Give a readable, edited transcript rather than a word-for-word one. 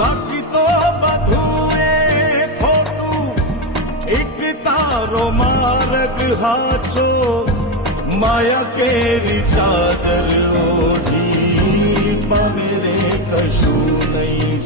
બાકી તો બધું એ ખોટું, એક તારો માર્ગ હાચો, માયા કેરી ચાદર ઓઢી પામે રે કશું નહીં